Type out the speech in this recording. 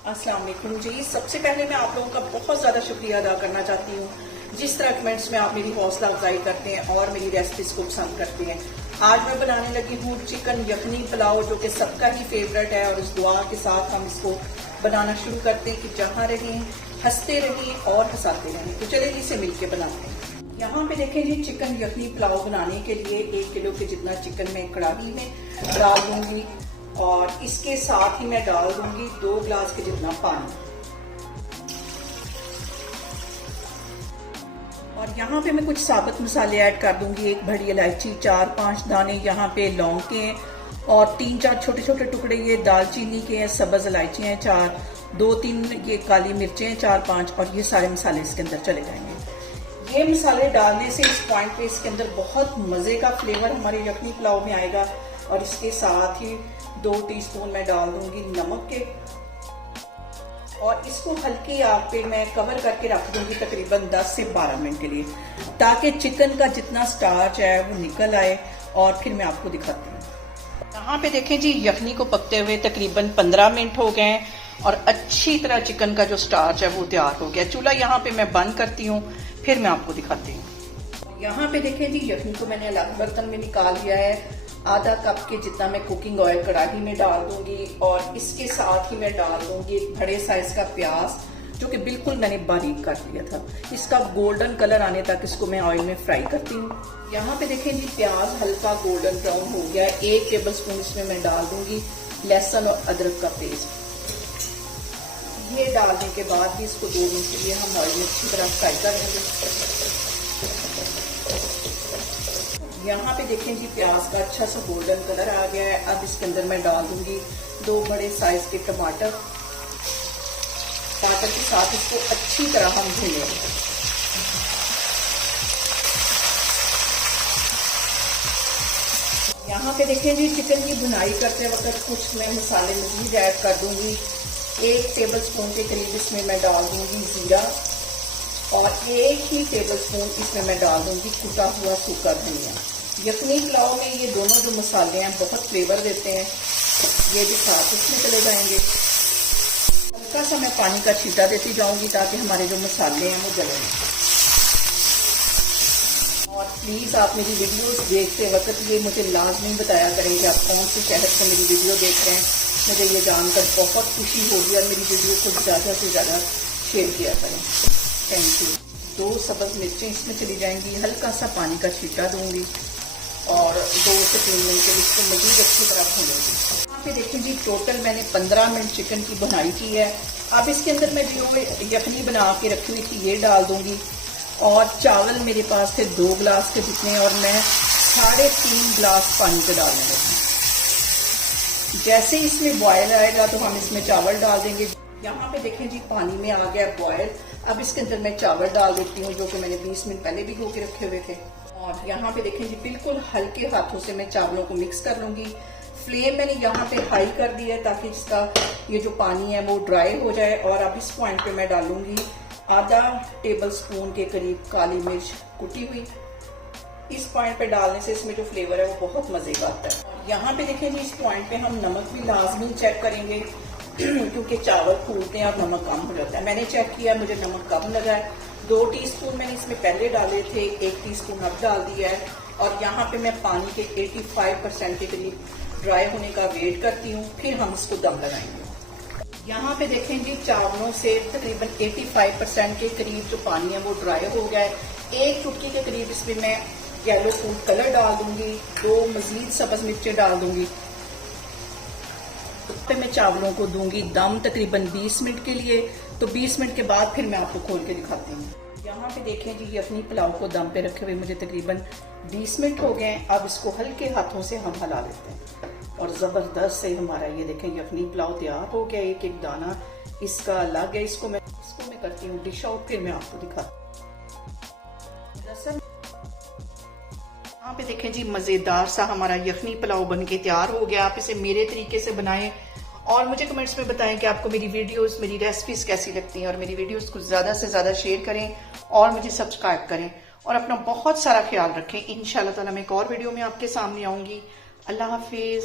अस्सलाम वालेकुम जी। सबसे पहले मैं आप लोगों का बहुत ज़्यादा शुक्रिया अदा करना चाहती हूँ जिस तरह कमेंट्स में आप मेरी हौसला अफजाई करते हैं और मेरी रेसिपीज को पसंद करते हैं। आज मैं बनाने लगी हूँ चिकन यखनी पुलाव, जो कि सबका ही फेवरेट है, और इस दुआ के साथ हम इसको बनाना शुरू करते हैं कि जहाँ रहें हंसते रहें और हंसाते रहें। तो चलिए इसे मिलके बनाते हैं। यहाँ पे देखें जी, चिकन यखनी पुलाव बनाने के लिए 1 किलो के जितना चिकन मैं कढ़ाई में डाल दूंगी और इसके साथ ही मैं डाल दूंगी 2 गिलास के जितना पानी। और यहाँ पे मैं कुछ साबुत मसाले ऐड कर दूंगी। 1 बड़ी इलायची, 4-5 दाने यहाँ पे लौंग के हैं और 3-4 छोटे छोटे टुकड़े ये दालचीनी के हैं, सब्ज इलायची हैं 4, 2-3 ये काली मिर्चें हैं 4-5, और ये सारे मसाले इसके अंदर चले जाएंगे। ये मसाले डालने से इस पॉइंट पे इसके अंदर बहुत मजे का फ्लेवर हमारे यखनी पुलाव में आएगा। और इसके साथ ही 2 टीस्पून मैं डाल दूंगी नमक के, और इसको हल्की आग पे मैं कवर करके रख दूंगी तकरीबन 10 से 12 मिनट के लिए, ताकि चिकन का जितना स्टार्च है वो निकल आए। और फिर मैं आपको दिखाती हूँ। यहाँ पे देखें जी, यखनी को पकते हुए तकरीबन 15 मिनट हो गए हैं और अच्छी तरह चिकन का जो स्टार्च है वो तैयार हो गया। चूल्हा यहाँ पे मैं बंद करती हूँ, फिर मैं आपको दिखाती हूँ। यहाँ पे देखें जी, यखनी को मैंने अलग बर्तन में निकाल लिया है। आधा कप के जितना मैं कुकिंग ऑयल कढ़ाई में डाल दूंगी और इसके साथ ही मैं डाल दूंगी एक बड़े साइज का प्याज, जो कि बिल्कुल मैंने बारीक काट लिया था। इसका गोल्डन कलर आने तक इसको मैं ऑयल में फ्राई करती हूँ। यहाँ पे देखें जी, प्याज हल्का गोल्डन ब्राउन हो गया है। 1 टेबल स्पून इसमें मैं डाल दूंगी लहसुन और अदरक का पेस्ट। ये डालने के बाद भी इसको 2 मिनट के लिए हम ऑयल में अच्छी तरह फ्राई करेंगे। यहाँ पे देखें जी, प्याज का अच्छा सा गोल्डन कलर आ गया है। अब इसके अंदर मैं डाल दूंगी 2 बड़े साइज के टमाटर। टमाटर के साथ इसको अच्छी तरह हम भूनेंगे। यहाँ पे देखें जी, चिकन की भुनाई करते वक्त कुछ मैं मसाले मजीद ऐड कर दूंगी। 1 टेबल स्पून के करीब इसमें मैं डाल दूंगी जीरा, और 1 ही टेबल स्पून इसमें मैं डाल दूंगी कुटा हुआ सूखा धनिया। यखनी पुलाव में ये दोनों जो मसाले हैं बहुत फ्लेवर देते हैं, ये भी साथ इसमें चले जाएंगे। हल्का सा मैं पानी का छींटा देती जाऊंगी ताकि हमारे जो मसाले हैं वो जले। और प्लीज़ आप मेरी वीडियोस देखते वक्त ये मुझे लाजमी बताया करें कि आप कौन से शहर से मेरी वीडियो देख रहे हैं। मुझे ये जानकर बहुत खुशी होगी और मेरी वीडियो को ज़्यादा से ज़्यादा शेयर किया करें। Thank you. 2 सब्ज मिर्चें इसमें चली जाएंगी। हल्का सा पानी का छींटा दूंगी और 2 से 3 मिनट के लिए इसको मज़ीद अच्छी तरह भूनूंगी। यहाँ पे देखिए जी, टोटल मैंने 15 मिनट चिकन की बुनाई की है। अब इसके अंदर मैं जो यखनी बना के रखी हुई थी ये डाल दूंगी, और चावल मेरे पास थे 2 गिलास के जितने, और मैं 3.5 गिलास पानी के डालने लगी। जैसे इसमें बॉयल आएगा तो हम इसमें चावल डाल देंगे। यहाँ पे देखें जी, पानी में आ गया बॉयल। अब इसके अंदर मैं चावल डाल देती हूँ, जो कि मैंने 20 मिनट पहले भिगो के रखे हुए थे। और यहाँ पे देखें जी, बिल्कुल हल्के हाथों से मैं चावलों को मिक्स कर लूंगी। फ्लेम मैंने यहाँ पे हाई कर दी है ताकि इसका ये जो पानी है वो ड्राई हो जाए। और अब इस पॉइंट पे मैं डालूंगी आधा टेबल स्पून के करीब काली मिर्च कुटी हुई। इस पॉइंट पे डालने से इसमें जो फ्लेवर है वो बहुत मजे का आता है। यहाँ पे देखें जी, इस पॉइंट पे हम नमक भी लाजमी चेक करेंगे क्योंकि चावल फूलते हैं और नमक कम हो जाता है। मैंने चेक किया, मुझे नमक कम लगा है। 2 टीस्पून मैंने इसमें पहले डाले थे, 1 टीस्पून अब डाल दिया है। और यहाँ पे मैं पानी के 85% के करीब ड्राई होने का वेट करती हूँ, फिर हम इसको दम लगाएंगे। यहाँ पे देखें जी, चावलों से तकरीबन 85% के करीब जो पानी है वो ड्राई हो गया है। 1 चुटकी के करीब इसमें मैं येलो फूड कलर डाल दूंगी, 2 मजीद सब्ज मिर्चें डाल दूंगी। फिर मैं चावलों को दूंगी दम तकरीबन 20 मिनट के लिए। तो 20 मिनट के बाद फिर मैं आपको खोल के दिखाती हूँ। यहाँ पे देखें जी, यखनी पुलाव को दम पे रखे हुए मुझे तकरीबन 20 मिनट हो गए हैं। अब इसको हल्के हाथों से हम हिला लेते हैं और जबरदस्त से हमारा ये देखें यखनी पुलाव तैयार हो गया। एक एक दाना इसका अलग है। इसको मैं करती हूँ डिश आउट, फिर मैं आपको दिखाती हूँ। यहाँ पे देखें जी, मजेदार सा हमारा यखनी पुलाव बन के तैयार हो गया। आप इसे मेरे तरीके से बनाएं और मुझे कमेंट्स में बताएं कि आपको मेरी वीडियोस, मेरी रेसिपीज कैसी लगती हैं। और मेरी वीडियोस को ज्यादा से ज्यादा शेयर करें और मुझे सब्सक्राइब करें और अपना बहुत सारा ख्याल रखें। इंशाल्लाह ताला मैं एक और वीडियो में आपके सामने आऊंगी। अल्लाह हाफिज।